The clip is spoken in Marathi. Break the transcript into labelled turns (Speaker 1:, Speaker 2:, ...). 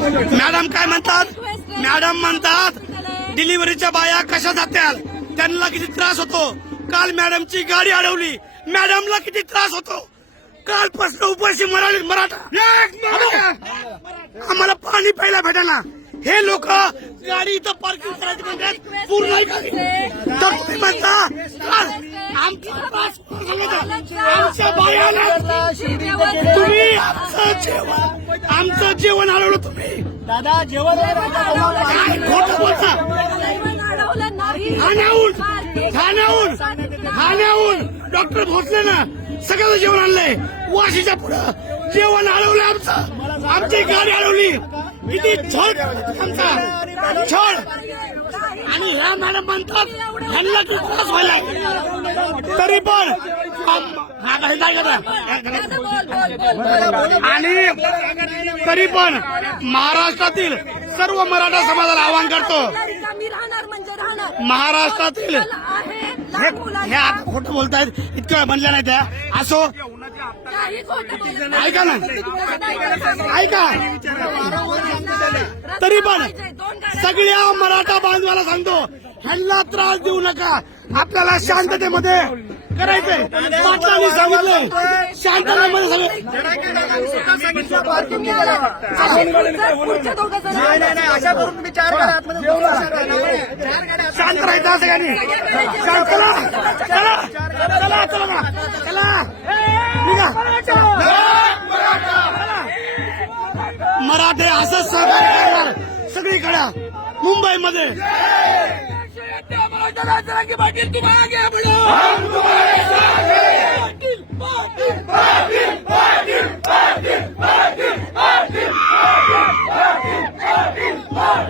Speaker 1: मॅडम काय म्हणतात? मॅडम म्हणतात डिलिव्हरीच्या बाया कशा जात्याल? त्यांना किती त्रास होतो. काल मॅडमची गाडी अडवली. मॅडमला किती त्रास होतो. कालपासून उपाशी मराठी मराठा. आम्हाला पाणी प्यायला भेटेना हे लोक गाडी इथं पार्किंग करायची म्हणतात. पूर्ण गाडी तर तुम्ही म्हणता काल आमचा त्रास. आमच्या बायाला आमचं जेवण. आमचं जेवण अडवलं तुम्ही.
Speaker 2: दादा जेवण
Speaker 1: काय खोटं बोलता? ठाण्याहून ठाण्याहून ठाण्याहून. डॉक्टर भोसले ना सगळं जेवण आणलंय. वाशीच्या पुढं. जेवण अडवलं आमचं. आमची गाडी अडवली किती छळ आमचा. छळ. आणि ह्या मॅडम म्हणतात ह्यांना त्रास व्हायला तरी पण आणि तरी पण महाराष्ट्रातील सर्व मराठा समाजाला आवाहन करतो. महाराष्ट्रातील हे हे खोटं बोलतायत. इतक्या वेळ म्हणल्या नाही त्या. असो. ऐका ना. ऐका. तरी पण सगळ्या मराठा बांधवाला सांगतो ह्यांना त्रास देऊ नका. आपल्याला शांततेमध्ये करायचंय. पाटलांनी सांगितलं शांततेमध्ये
Speaker 2: सांगितलं
Speaker 1: शांत राहायचं सगळ्यांनी शांत चला चला चला चला चला निघा. मराठे असंच सहकार्य करणार. सगळीकडे. मुंबईमध्ये. पाटील तुम्हाला घ्या म्हणून